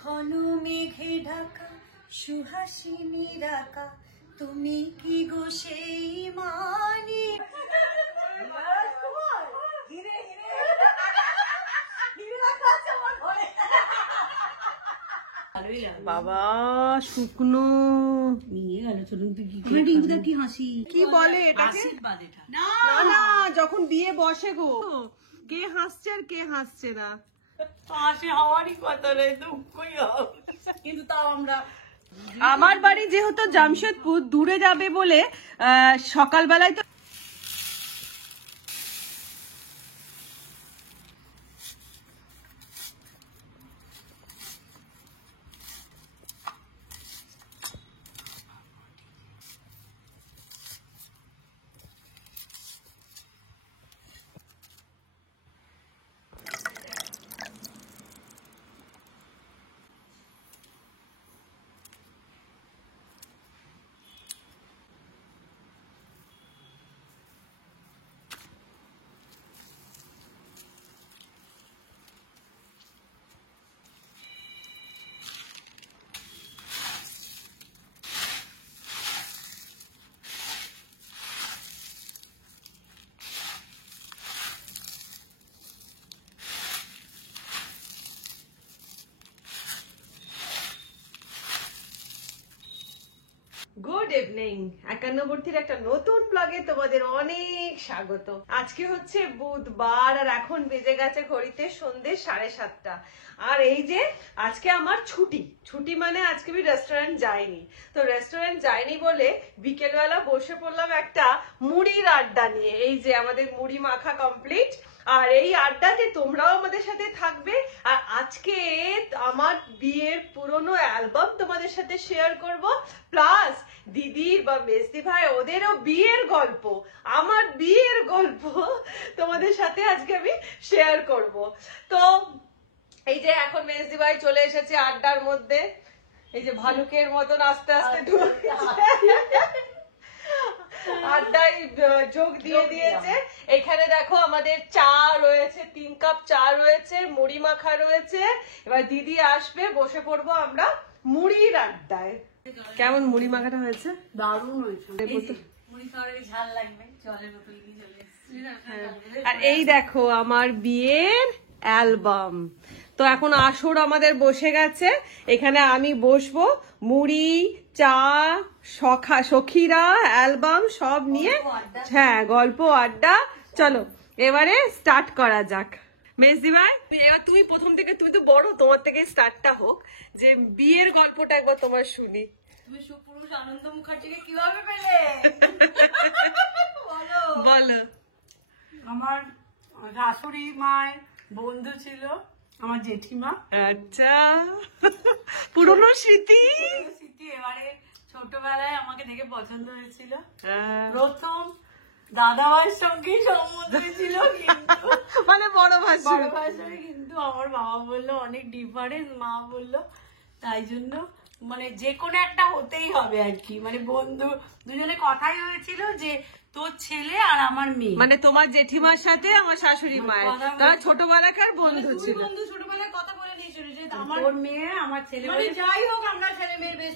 ঘন মেঘে ঢাকা সুহাসিনী রাকা, তুমি কি গো সেই মানি? বাবা শুকনো নিয়ে গেল। চলুন তুই কি হাসি কি বলে এটাকে? না না, যখন বিয়ে বসে গো, কে হাসছে আর কে হাসছে না, হাসি হওয়ারই কথা নেই, দুঃখই হবে। কিন্তু তাও আমরা, আমার বাড়ি যেহেতু জামশেদপুর, দূরে যাবে বলে সকালবেলায় তো গুড ইভিনিং। একান্নবর্তীর একটা নতুন ব্লগে তোমাদের অনেক স্বাগত। আজকে হচ্ছে বুধবার আর এখন বেজে গেছে ঘড়িতে সন্ধ্যে 7:30। আর এই যে আজকে আমার ছুটি মানে আজকে আমি রেস্টুরেন্ট যাইনি। তো রেস্টুরেন্ট যাইনি বলে বিকেলবেলা বসে পড়লাম একটা মুড়ির আড্ডা নিয়ে। এই যে আমাদের মুড়ি মাখা কমপ্লিট, আর এই আড্ডাতে তোমরাও আমাদের সাথে থাকবে। আর আজকে আমার বিয়ের পুরনো অ্যালবাম তোমাদের সাথে শেয়ার করব, প্লাস দিদির বা মেজদি ভাই ওদেরও বিয়ের গল্প, আমার বিয়ের গল্প তোমাদের সাথে আজকে আমি শেয়ার করব। তো এই যে এখন মেজদি ভাই চলে এসেছে আড্ডার মধ্যে, এই যে ভালুকের মতন আস্তে আস্তে ঢুকছে আড্ডায় যোগ দিয়ে দিয়েছে। এখানে দেখো আমাদের চা রয়েছে, 3 কাপ চা রয়েছে, মুড়ি মাখা রয়েছে। এবার দিদি আসবে, বসে পড়বো আমরা মুড়ির আড্ডায়। কেমন মুড়ি মাখাটা হয়েছে? দারুণ হয়েছে। মুড়ি খাওয়ার ঝাল লাগবে, জলের বোতল নিয়ে চলে এসেছি। আর এই দেখো আমার বিয়ের অ্যালবাম। তো এখন আসর আমাদের বসে গেছে, এখানে আমি বসবো, মুড়ি চা সখীরা অ্যালবাম সব নিয়ে, হ্যাঁ গল্প আড্ডা। চলো এবারে স্টার্ট করা যাক। মেজদি ভাই তুমি প্রথম থেকে, তুমি তো বড়, তোমার থেকে স্টার্টটা হোক, যে বিয়ের গল্পটা একবার তোমার শুনি। তুমি সুপুরুষ আনন্দ মুখার্জিকে কিভাবে পেলে? বলো। আমার শাশুড়ি মায়ের বন্ধু ছিল আমার জেঠিমা। আচ্ছা, পুরনো স্মৃতি। এবারে ছোটবেলায় আমাকে দেখে পছন্দ হয়েছিল, প্রথম দাদা ভাইয়ের সঙ্গে সম্বন্ধ ছিল, কিন্তু মানে বড় ভাই, কিন্তু আমার বাবা বললো অনেক ডিফারেন্স, মা বললো তাই জন্য মানে যে কোনো একটা হতেই হবে আর কি। মানে বন্ধু দুজনে কথাই হয়েছিল যে তোর ছেলে আর আমার মেয়ে, মানে তোমার জেঠিমার সাথে আমার শাশুড়ি মায়ের তারা ছোটবেলাকার বন্ধু ছিল। ছোটবেলায় কথা বলে নিয়েছিল যে আমার মেয়ে আমার ছেলে, যাই হোক আমরা ছেলে মেয়ে বেশ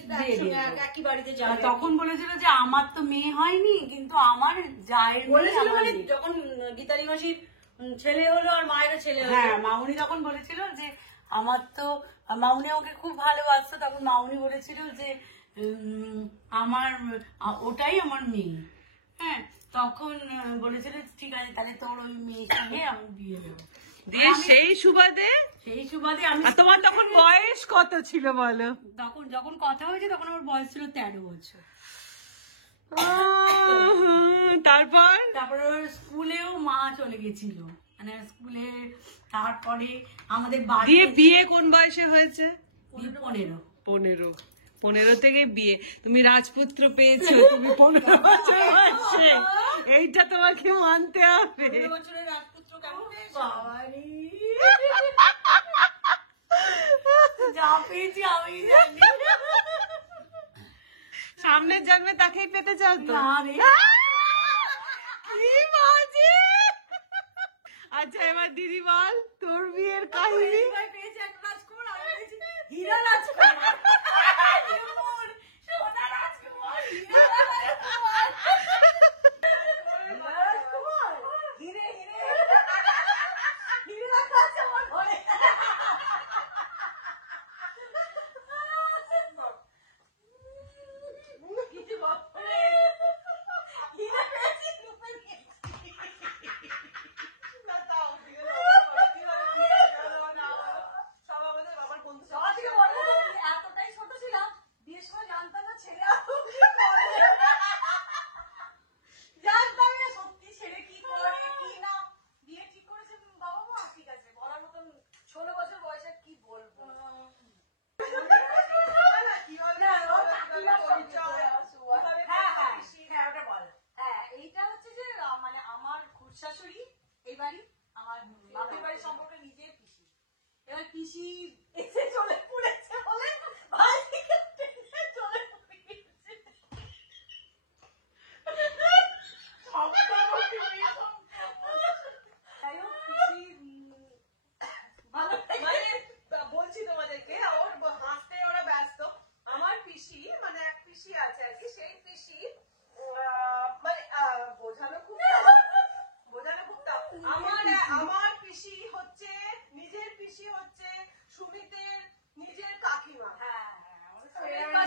একই বাড়িতে যাই। তখন বলেছিল যে আমার তো মেয়ে হয়নি, কিন্তু আমার জায়ের বলেছিল, মানে যখন গীতালি মাসির ছেলে হলো আর মায়েরও ছেলে হলো, হ্যাঁ মাউনি তখন বলেছিল যে আমার তো, মাউনি ওকে খুব ভালোবাসতো, তখন মাউনি বলেছিল যে আমার ওটাই আমার মেয়ে। হ্যাঁ তখন বলেছিল ঠিক আছে তাহলে তোর ওই মেয়ের সঙ্গে আমি বিয়ে দেবো। সেই সুবাদে আমি, তোমার তখন বয়স কত ছিল বলো? তখন যখন কথা হয়েছে তখন আমার বয়স ছিল 13 বছর। তারপর স্কুলেও মা চলে গেছিল, মানে স্কুলে। তারপরে আমাদের বাড়ি বিয়ে কোন বয়সে হয়েছে? 15 থেকে বিয়ে। তুমি রাজপুত্র পেয়েছো তুমি 15 বছর বয়সে, এইটা তোমাকে মানতে হবে। 15 বছরের রাজপুত্র কেমন পেয়েছো? যা পেয়েছি আমি জানি, সামনের জন্মে তাকেই পেতে চাও তো? আচ্ছা এবার দিদি বল তোর বিয়ের কাহিনী।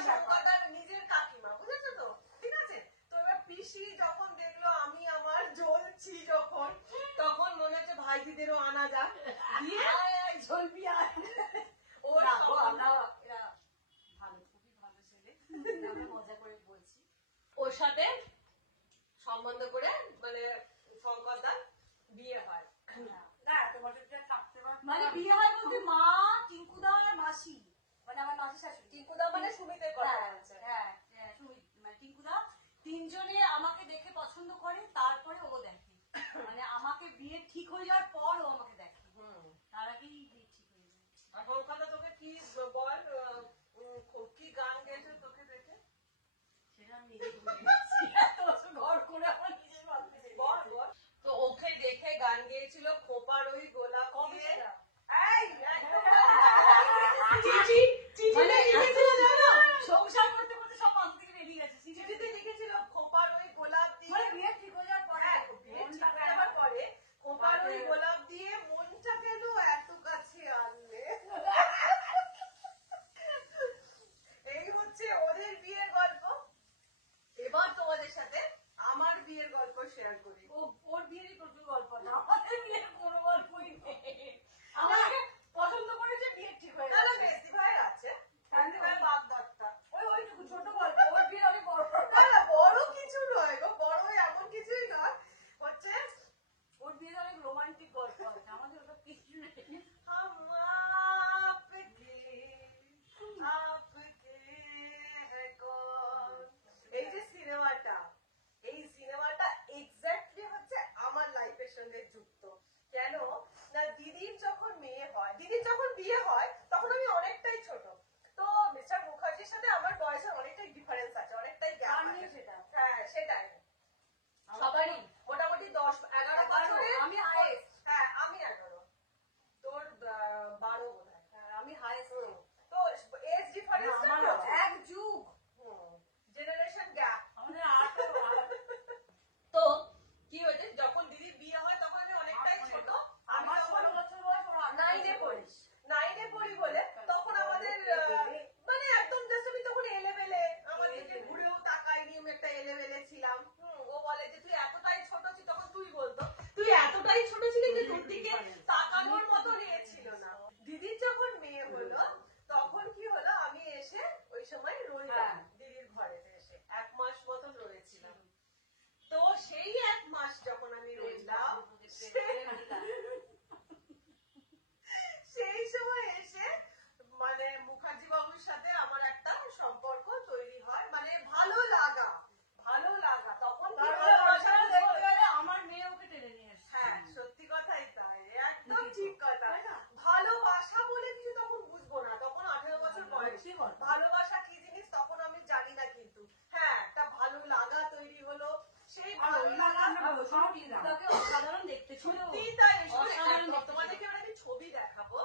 শঙ্করদার নিজের কাকিমা, বুঝেছো তো? ঠিক আছে, তো এবার পিসি যখন দেখলো আমি আমার জ্বলছি যখন, তখন মনে হচ্ছে ভাইজিদেরও আনা যাক, দিয়ে জ্বলবি আর ওর ওর সাথে সম্বন্ধ করে মানে শঙ্করদার বিয়ে হয়। মানে বিয়ে হয় বলতে মা, টিঙ্কুদা আর মাসি, মানে আমার মাসি শাশুড়ি। টিঙ্কুদা মানে সুমিতের কথা বলছে। হ্যাঁ, মানে টিঙ্কুদা তিনজনে আমাকে দেখে পছন্দ করে, তারপরে ও দেখে। মানে আমাকে বিয়ে ঠিক হয়ে যাওয়ার পর ও আমাকে দেখে, তার আগেই বিয়ে ঠিক হয়ে যায়। আর কলকাতা তোকে কি বল, কি গান গেয়েছে তোকে দেখে? সেটা আমি ঘর করে আমার নিজের ভাবতে বল বল। তো ওকে দেখে গান গেয়েছিল খোপার ওই গোলাপ দিয়ে। সংসার করতে করতে সব মাথা থেকে বেরিয়ে গেছে। চিঠিতে লিখেছিল খোপার ওই গোলাপ দিয়ে, বিয়ে ঠিক হয়ে যাওয়ার পরে পরে খোপার ওই গোলাপ দিয়ে মনটা কেন এত কাছে আনলে। এই হচ্ছে ওদের বিয়ের গল্প। এবার তোমাদের সাথে আমার বিয়ের গল্প শেয়ার করি। ওর বিয়েরই প্রচুর গল্প না, আমাদের বিয়ের কোনো গল্পই নেই। আমাকে পছন্দ করেছে, বিয়ে ঠিক হয়ে গেছে। মেসি ভাইয়ের আছে, বাগদত্তা, ওইটুকু ছোট গল্প। ওর বিয়ে অনেক বড়। বড় কিছু নয় গো, বড় এমন কিছুই নয়, হচ্ছে ওর বিয়ে অনেক রোমান্টিক গল্প আছে, আমাদের ওসব কিছু নেই। এই যে সিনেমাটা, এই সিনেমাটা এক্স্যাক্টলি হচ্ছে আমার লাইফের সঙ্গে যুক্ত। কেন না, দিদির যখন মেয়ে হয়, দিদির যখন বিয়ে হয়, তখন আমি অনেকটাই ছোট। তো মিস্টার মুখার্জির সাথে আমার বয়সের অনেকটাই ডিফারেন্স আছে, অনেকটাই গ্যাপ আছে। হ্যাঁ সেটাই, সবারই মোটামুটি 10-11 বছরে। আমি হাইয়েস্ট। হ্যাঁ আমি 11, তোর 12 বোধ হয়। আমি হাইয়েস্ট। তো এজ ডিফারেন্স এক যুগ, জেনারেশন গ্যাপ আমাদের 8। তো কি হয়েছে, যখন দিদির বিয়ে হয় তখন আমি অনেকটাই ছোট। আমার 16 বছর বয়স, 9-এ পড়ি, 9-এ পড়ি বলে তখন আমাদের মানে একদম জাস্ট আমি তখন এলেবেলে, আমার দিকে ঘুরেও তাকাইনি, আমি একটা এলেবেলে ছিলাম। ও বলে যে তুই এতটাই ছোট ছিলি, তখন তুই বলতো তুই এতটাই ছোট ছিলি যে তোর দিকে তাকানোর মতো নিয়ে ছিল না। দিদির যখন মেয়ে হলো তখন কি হলো, আমি এসে ওই সময় রইলাম দিদির ঘরে, এসে 1 মাস মতন রয়েছিলাম। তো সেই 1 মাস যখন আমি রইলাম, সেই সময় এসে মানে মুখার্জি বাবুর সাথে আমার একটা সম্পর্ক তৈরি হয়, মানে ভালো লাগা। তখন আমার মেয়ে ওকে টেনে নিয়ে এসেছে। হ্যাঁ সত্যি কথাই তাই, একদম ঠিক কথা। ভালোবাসা বলে কিছু তখন বুঝবো না, তখন 18 বছর বয়স। ভালোবাসা কি জিনিস তখন আমি জানি না, কিন্তু হ্যাঁ একটা ভালো লাগা তৈরি হলো। সেই ভালো লাগা অসাধারণ দেখতে ছিল। তোমাদেরকে আমি ছবি দেখাবো।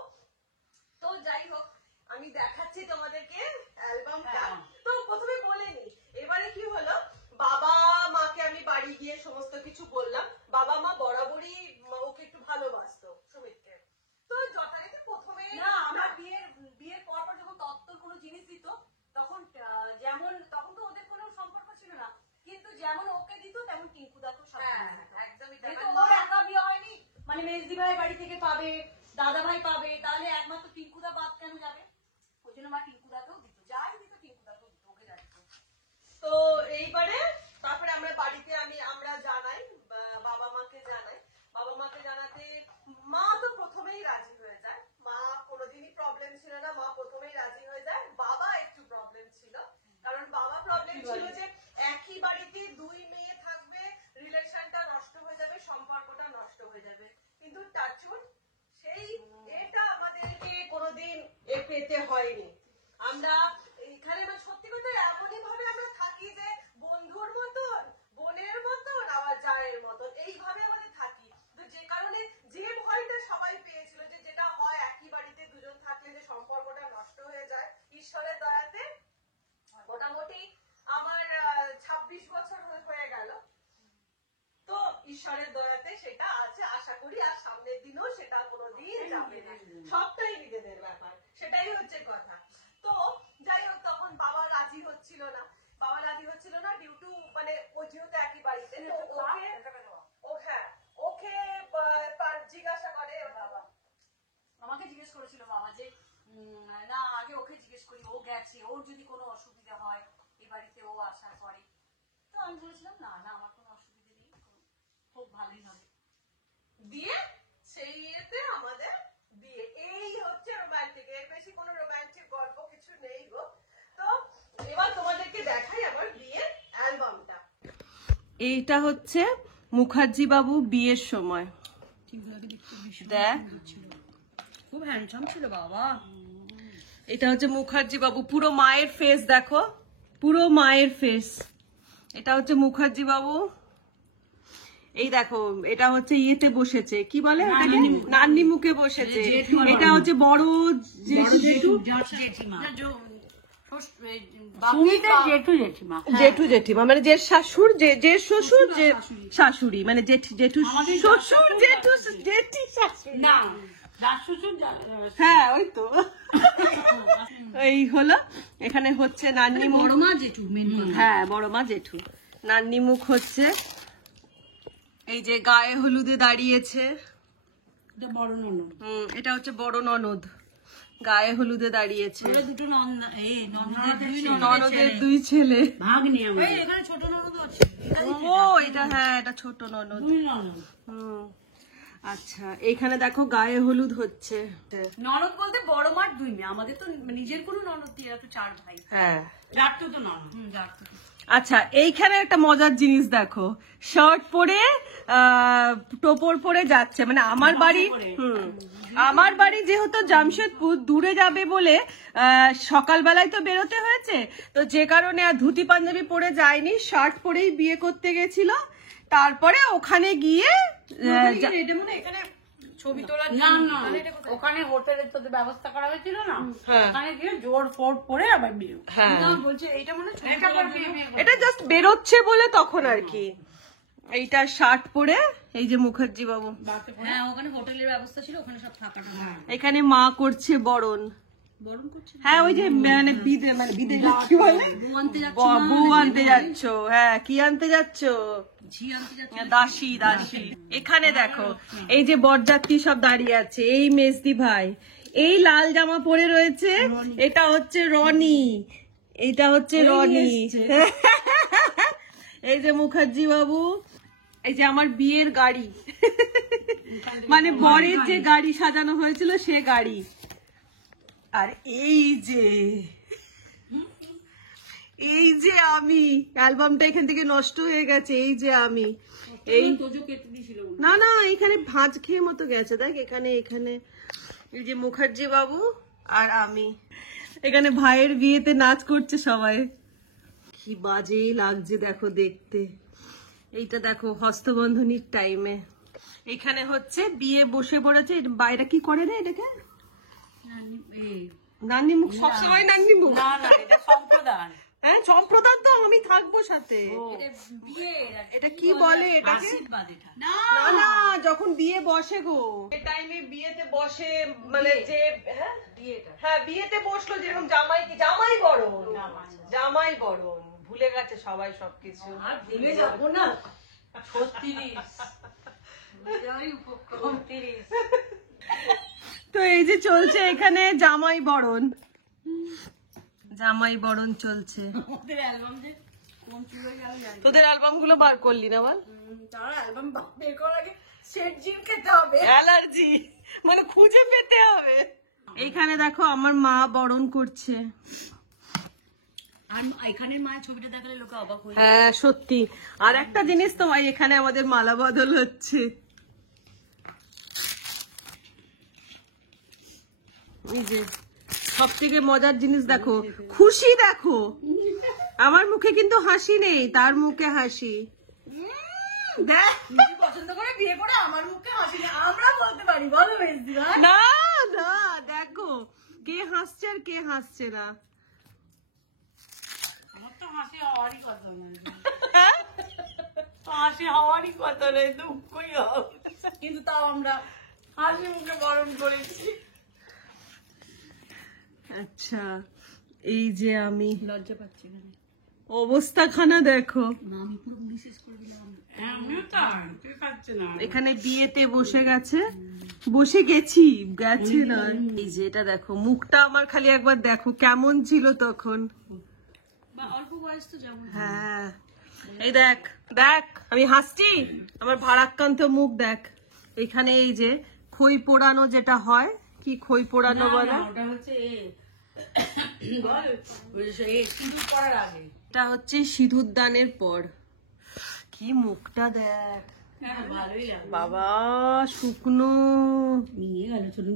তো যাই হোক, আমি দেখাচ্ছি তোমাদেরকে অ্যালবামটা। তো প্রথমে বলিনি, এবারে কি হলো, বাবা মাকে আমি বাড়ি গিয়ে সমস্ত কিছু বললাম। বাবা মা বরাবরই ওকে একটু ভালোবাসতো, সুমিতকে। তো যথারীতি প্রথমে না, আমার বিয়ের পর যখন তত্ত্বর কোনো জিনিস দিত, তখন যেমন, তখন তো ওদের কোনো সম্পর্ক ছিল না, কিন্তু যেমন ওকে দিত তেমন টিঙ্কুদাকেও একদমই ওর একা বিয়ে হয়নি, মানে মেজদি ভাই বাড়ি থেকে পাবে, দাদা ভাই পাবে, তাহলে একমাত্র টিঙ্কুদা বাদ কেন যাবে? ওই জন্য মা টিঙ্কুদাকেও দিত, যাই দিত টিঙ্কুদাকেও দিত, ওকে যাই। তো এইবারে তারপরে আমরা বাড়িতে আমরা জানাই, বাবা মাকে জানাই। বাবা মাকে জানাতে মা তো প্রথমেই রাজি হয়ে যায়। মা কোনোদিনই প্রবলেম ছিল না, মা প্রথমেই রাজি হয়ে যায়। বাবা একটু প্রবলেম ছিল, কারণ বাবা প্রবলেম ছিল যে একই বাড়িতে 2 মেয়ে থাকবে, রিলেশনটা নষ্ট হয়ে যাবে, সম্পর্কটা নষ্ট হয়ে যাবে। কিন্তু টাচুন সেই এটা আমাদেরকে কোনোদিন পেতে হয়নি। আমরা এখানে সত্যি কথা এমনই ভাবে আমরা থাকি যে বন্ধুর মতন, বোনের মতন, আবার জায়ের মতন, এইভাবে আমাদের থাকি। তো যে কারণে যে ভয়টা সবাই পেয়েছিল যে যেটা হয় একই বাড়িতে দুজন থাকলে যে সম্পর্কটা নষ্ট হয়ে যায়, ঈশ্বরের দয়াতে মোটামুটি আমার 26 বছর হয়ে গেল। তো ঈশ্বরের দয়াতে সেটা আছে, আশা করি আর সামনের দিনও সেটা কোনোদিন যাবে না। সবটাই নিজেদের ব্যাপার, সেটাই হচ্ছে কথা। তো যাই হোক, তখন বাবা না আগে ওকে জিজ্ঞেস করি, ও গেছে, ওর যদি কোনো অসুবিধা হয় এই বাড়িতে ও আসার পরে। তো আমি বলেছিলাম না না আমার কোনো অসুবিধা নেই, খুব ভালোই হবে। দিয়ে সেই ইয়েতে আমাদের বিয়ে। এই হচ্ছে রোমান্টিক, এর বেশি কোনো রোমান্টিক গল্প কিছু নেই গো। তো এবার তোমাদেরকে দেখাই আমার বিয়ের অ্যালবামটা। এইটা হচ্ছে মুখার্জি বাবু বিয়ের সময়, দেখ খুব হ্যান্ডসাম ছিল বাবা। এটা হচ্ছে মুখার্জি বাবু, পুরো মায়ের ফেস দেখো, পুরো মায়ের ফেস। এটা হচ্ছে মুখার্জি বাবু। এই দেখো এটা হচ্ছে ইয়েতে বসেছে, কি বলে নান্নি মুখে বসেছে। এটা হচ্ছে বড় জেঠু জেঠু জেঠিমা, মানে যে শাশুড় যে শ্বশুর যে শাশুড়ি, মানে জেঠু শ্বশুর জেঠু জেঠি শাশুড়ি। হ্যাঁ ওই তো এই হলো। এখানে হচ্ছে নান্নি মুখ, বড় মা জেঠু। হ্যাঁ বড় মা জেঠু। নান্নি মুখ হচ্ছে এই যে গায়ে হলুদে দাঁড়িয়েছে, বড় ননদ। এটা হচ্ছে বড় ননদ, গায়ে হলুদে দাঁড়িয়েছে। দুটো ননদের দুই ছেলে, ভাগ্নি। এখানে ছোট ননদ আছে। ও এটা, হ্যাঁ এটা ছোট ননদ। আচ্ছা এখানে দেখো গায়ে হলুদ হচ্ছে। ননদ বলতে বড় মার দুই মেয়ে, আমাদের তো নিজের কোনো ননদ দিয়ে, তো 4 ভাই। হ্যাঁ যারতো তো ননদ। যারতো। আচ্ছা এইখানে একটা মজার জিনিস দেখো, শার্ট পরে টোপর পরে যাচ্ছে, মানে আমার বাড়ি। আমার বাড়ি যেহেতু জামশেদপুর, দূরে যাবে বলে সকালবেলায় তো বেরোতে হয়েছে, তো যে কারণে আর ধুতি পাঞ্জাবি পরে যায়নি, শার্ট পরেই বিয়ে করতে গেছিল। তারপরে ওখানে গিয়ে এখানে ছবি তোলার ওখানে হোটেলের তো ব্যবস্থা করা হয়েছিল না, ওখানে গিয়ে জোর ফোর পরে আবার বিয়ে। বলছে এইটা মনে এটা জাস্ট বেরোচ্ছে বলে তখন আর কি এইটা শার্ট পরে। এই যে মুখার্জি বাবু, হ্যাঁ ওখানে হোটেলের ব্যবস্থা ছিল, ওখানে সব থাকার। এখানে মা করছে বরণ। হ্যাঁ ওই যে মানে বিদে, মানে বিদে কি বলে, বউ আনতে যাচ্ছ। হ্যাঁ কি আনতে যাচ্ছ? দাসী দাসী। এখানে দেখো এই যে বরযাত্রী সব দাঁড়িয়ে আছে, এই মেজদি ভাই, এই লাল জামা পরে রয়েছে, এটা হচ্ছে রনি, এইটা হচ্ছে রনি। এই যে মুখার্জি বাবু, এই যে আমার বিয়ের গাড়ি, মানে বরের যে গাড়ি সাজানো হয়েছিল সে গাড়ি। আর এই যে আমি, অ্যালবামটা এখান থেকে নষ্ট হয়ে গেছে। এই যে আমি, এই না না এখানে ভাঁজ খেয়ে মতো গেছে, দেখ এখানে এখানে। এই যে মুখার্জি বাবু আর আমি, এখানে ভাইয়ের বিয়েতে নাচ করছে সবাই, কি বাজে লাগছে দেখো দেখতে। এইটা দেখো হস্তবন্ধনীর টাইমে। এখানে হচ্ছে বিয়ে বসে পড়েছে। বাইরে কি করে রে এটাকে? নান্নি মুখ, সবসময় নান্নি মুখ। না না এটা সম্প্রদান। হ্যাঁ সম্প্রদান তো আমি থাকবো সাথে। এটা কি বলে এটাকে? না না যখন বিয়ে বসে গো, এই টাইমে বিয়েতে বসে, মানে যে হ্যাঁ বিয়েতে বসলো, যেরকম জামাই বরণ, জামাই বরণ। ভুলে গেছে সবাই সবকিছু। আর ভুলে যাবো না। 36 তো এই যে চলছে এখানে জামাই বরণ, জামাই বরণ চলছে। তোদের অ্যালবাম গুলো বার করলি না বল? অ্যালার্জি, মানে খুঁজে পেতে হবে। এইখানে দেখো আমার মা বরণ করছে। এখানে মায়ের ছবিটা দেখালে লোকে অবাক হয়ে। হ্যাঁ সত্যি। আর একটা জিনিস তো ভাই, এখানে আমাদের মালা বদল হচ্ছে। এই যে সব থেকে মজার জিনিস দেখো, খুশি দেখো, আমার মুখে কিন্তু হাসি নেই, তার মুখে হাসি। দেখ পছন্দ করে বিয়ে করে আমার মুখে হাসি নেই, আমরা বলতে পারি বলো মেজদি ভাই। না না দেখো কে হাসছে আর কে হাসছে না। আমার তো হাসি হওয়ারই কথা নয়, হাসি হওয়ারই কথা নয়, দুঃখই হবে, কিন্তু তাও আমরা হাসি মুখে বরণ করেছি। আচ্ছা এই যে আমি লজ্জা পাচ্ছি অবস্থা খানা দেখো। আমি পুরো বিশেষ করে দিলাম। এখানে বিয়েতে বসে গেছে, বসে গেছি, গেছে না। এই যে এটা দেখো, মুখটা আমার খালি একবার দেখো কেমন ছিল তখন। অল্প বয়স তো যেমন। হ্যাঁ, এই দেখ দেখ আমি হাসছি, আমার ভারাক্রান্ত মুখ দেখ। এখানে এই যে খই পোড়ানো যেটা হয়, কি খই পোড়ানো বলে, ওটা হচ্ছে সিঁদুর পরার আগে। এটা হচ্ছে সিঁদুর দানের পর। কি মুখটা দেখ ভালোই লাগে বাবা, শুকনো নিয়ে গেল ছোট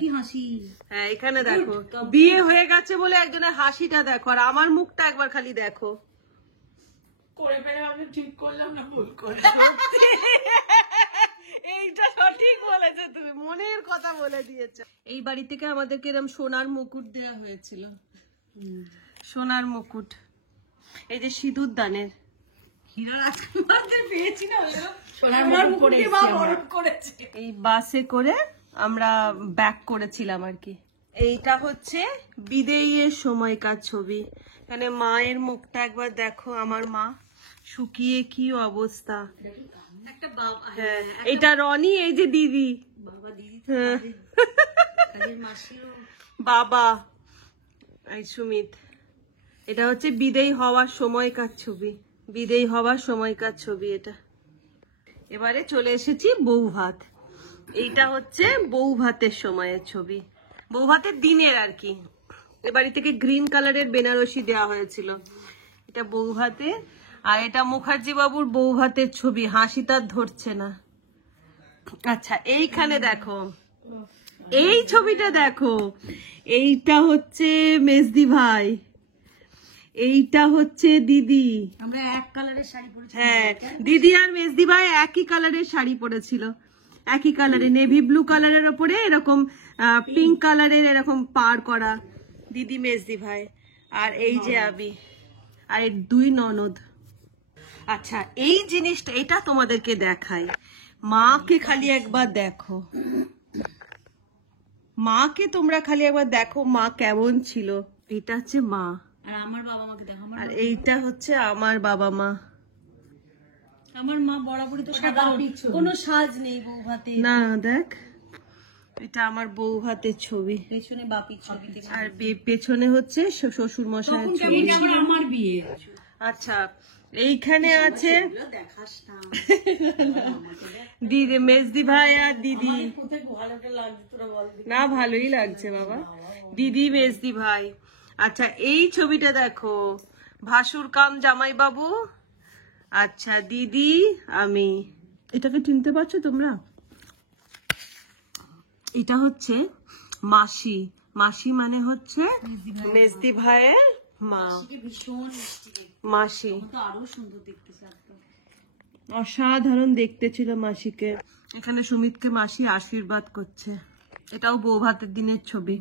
কি হাসি। হ্যাঁ এখানে দেখো বিয়ে হয়ে গেছে বলে একজনের হাসিটা দেখো, আর আমার মুখটা একবার খালি দেখো। করে পেরে আমি ঠিক করলাম না ভুল করে। এইটা সঠিক বলেছো তুমি, মনের কথা বলে দিয়েছো। এই বাড়ি থেকে আমাদেরকে এরকম সোনার মুকুট দেওয়া হয়েছিল, সোনার মুকুট। এই যে সিঁদুর দানের এই বাসে করে আমরা ব্যাক করেছিলাম আর কি। এইটা হচ্ছে বিদেয়ের সময়কার ছবি। এখানে মায়ের মুখটা একবার দেখো, আমার মা শুকিয়ে কি অবস্থা। হ্যাঁ এটা রনি, এই যে দিদি, বাবা এই সুমিত। এটা হচ্ছে বিদেয় হওয়ার সময়কার ছবি, বিদেয় হওয়ার সময়কার ছবি এটা। এবারে চলে এসেছি বউ ভাত। এইটা হচ্ছে বউ ভাতের সময়ের ছবি, বউ ভাতের দিনের আর কি। এ বাড়ি থেকে গ্রিন কালারের বেনারসি দেওয়া হয়েছিল, এটা বউ ভাতে। আর এটা মুখার্জি বাবুর বউ ভাতের ছবি, হাসি তার ধরছে না। আচ্ছা এইখানে দেখো, এই ছবিটা দেখো, এইটা হচ্ছে মেজদি ভাই, এইটা হচ্ছে দিদি। আমরা এক কালারের শাড়ি পরেছি। হ্যাঁ দিদি আর মেজদি ভাই একই কালারের শাড়ি পরেছিল, একই কালারে, নেভি ব্লু কালারের ওপরে এরকম পিঙ্ক কালারের এরকম পার করা, দিদি মেজদি ভাই। আর এই যে আমি, আর এই দুই ননদ। আচ্ছা এই জিনিসটা, এটা তোমাদেরকে দেখাই, মাকে খালি একবার দেখো, মাকে তোমরা খালি একবার দেখো মা কেমন ছিল। এটা হচ্ছে মা, আর আমার বাবা মাকে দেখো। আর এইটা হচ্ছে আমার বাবা মা। আমার মা বরাবরই তো সাদা, কোনো সাজ নেই বউ ভাতে। না দেখ, এটা আমার বউ ভাতের ছবি, পেছনে বাপির ছবি, আর পেছনে হচ্ছে শ্বশুর মশাইয়ের ছবি। আমার বিয়ে। আচ্ছা এইখানে আছে দেখাস না দিদি, মেজদি ভাই আর দিদি। ভালোটা লাগছে তোরা বল। না ভালোই লাগছে বাবা, দিদি মেজদি ভাই। আচ্ছা এই ছবিটা দেখো, ভাসুর কাম জামাই বাবু। আচ্ছা দিদি আমি, এটাকে চিনতে পারছো তোমরা? এটা হচ্ছে মাসি, মাসি মানে হচ্ছে মেজদি ভাইয়ের মা। ভীষণ মাসি আরো সুন্দর দেখতে, অসাধারণ দেখতে ছিল মাসিকে। এখানে সুমিতকে মাসি আশীর্বাদ করছে, এটাও বউ ভাতের দিনের ছবি।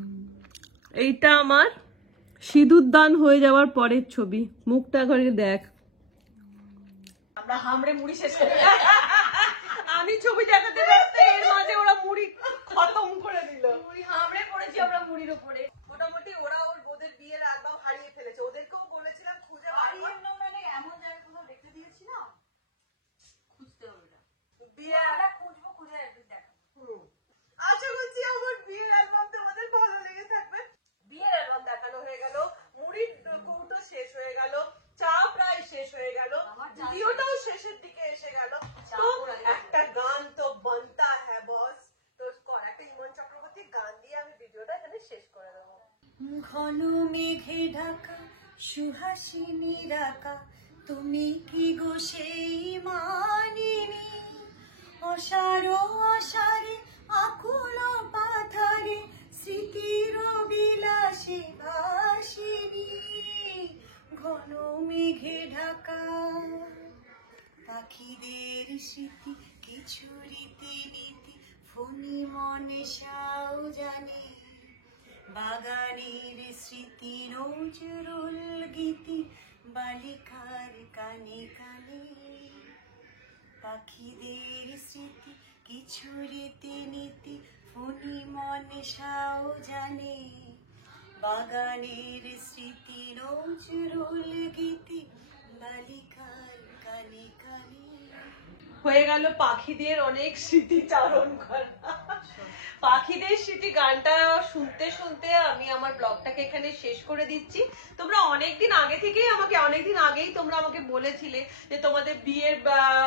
এইটা আমার সিঁদুর দান হয়ে যাওয়ার পরের ছবি, মুখটা করে দেখ। আমরা হামড়ে মুড়ি শেষ করে, আমি ছবি দেখাতে ব্যস্ত, এর মাঝে ওরা মুড়ি খতম করে দিল। মুড়ি হামড়ে পড়েছি আমরা মুড়ির উপরে। মোটামুটি ওরা ওদের বিয়ের অ্যালবাম হারিয়ে ফেলেছে, ওদেরকেও বলেছিলাম খুঁজে বার করো। মানে এমন জায়গায় কোথাও দেখতে দিয়েছি না, খুঁজতে হবে না। বিয়ে আমরা খুঁজবো, খুঁজে দেখো। আশা করছি আমার বিয়ের অ্যালবাম তোমাদের ভালো লেগে থাকবে। বিয়ের অ্যালবাম দেখানো হয়ে গেল, মুড়ির কৌটো শেষ হয়ে গেল, চা প্রায় শেষ হয়ে গেল, ভিডিওটাও শেষের দিকে এসে গেল। তো একটা গান তো বানতা হ্যাঁ বস, তো একটা ইমন চক্রবর্তী গান দিয়ে আমি ভিডিওটা এখানে শেষ করে দেবো। ঘন মেঘে ঢাকা সুহাসিনী রাকা, তুমি কি গো সেই মানিনী? অসারো অসারে আকুল পাথারে স্মৃতির বিলাসে ভাসিনী। ঘন মেঘে ঢাকা পাখিদের স্মৃতি, কিছু রীতি নীতি ফণি মনে সাও জানে। বাগানের স্মৃতি নজরুল গীতি বালিকার কানে কানে। পাখিদের স্মৃতি, কিছু রীতি নীতি ফণি মনে সাও জানে। বাগানের স্মৃতি নজরুল গীতি বালিকার কানে কানে। হয়ে গেল পাখিদের অনেক স্মৃতি চারণ করা। পাখিদের স্মৃতি গানটা শুনতে শুনতে আমি আমার ব্লগটাকে এখানে শেষ করে দিচ্ছি। তোমরা অনেকদিন আগেই তোমরা আমাকে বলেছিলে যে তোমাদের বিয়ের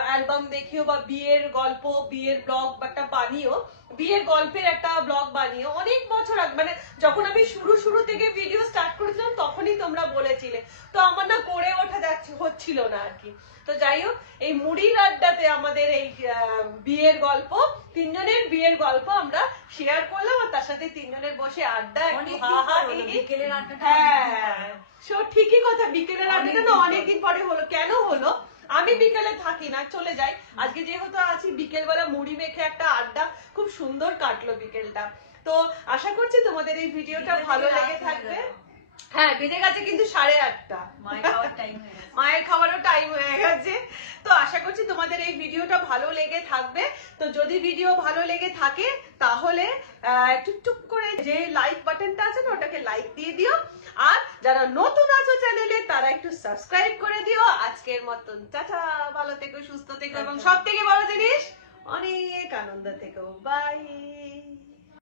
অ্যালবাম দেখিও বা বিয়ের গল্প, বিয়ের ব্লগ একটা বানিও, বিয়ের গল্পের একটা ব্লগ বানিও। অনেক বছর আগে, মানে যখন আমি শুরু থেকে ভিডিও স্টার্ট করেছিলাম তখনই তোমরা বলেছিলে। তো আমার না করে ওঠা হচ্ছিল না আর কি। তো যাই হোক, এই মুড়ির আড্ডাতে আমাদের এই বিয়ের গল্প, তিনজনের বিয়ের গল্প আমরা শেয়ার করলাম, আর তার সাথে তিনজনের বসে আড্ডা, বিকেলের আড্ডাটা। হ্যাঁ ঠিকই কথা, বিকেলের আড্ডাটা না অনেকদিন পরে হলো। কেন হলো? আমি বিকেলে থাকি না, চলে যাই। আজকে যেহেতু আছি বিকেল বেলা মুড়ি মেখে একটা আড্ডা, খুব সুন্দর কাটলো বিকেলটা। তো আশা করছি তোমাদের এই ভিডিওটা ভালো লেগে থাকবে। হ্যাঁ, বেজে গেছে কিন্তু 8:30। মায়ের খাওয়ারও টাইম হয়ে গেছে। তো আশা করছি তোমাদের এই ভিডিওটা ভালো লেগে থাকবে। তো যদি ভিডিও ভালো লেগে থাকে তাহলে টুকটুক করে যে লাইক বাটনটা আছে না, ওটাকে লাইক দিয়ে দিও। আর যারা নতুন আছো চ্যানেলে তারা একটু সাবস্ক্রাইব করে দিও। আজকের মতন টাটা, ভালো থেকো, সুস্থ থেকো, এবং সব থেকে বড় জিনিস অনেক আনন্দ থেকো। বাই।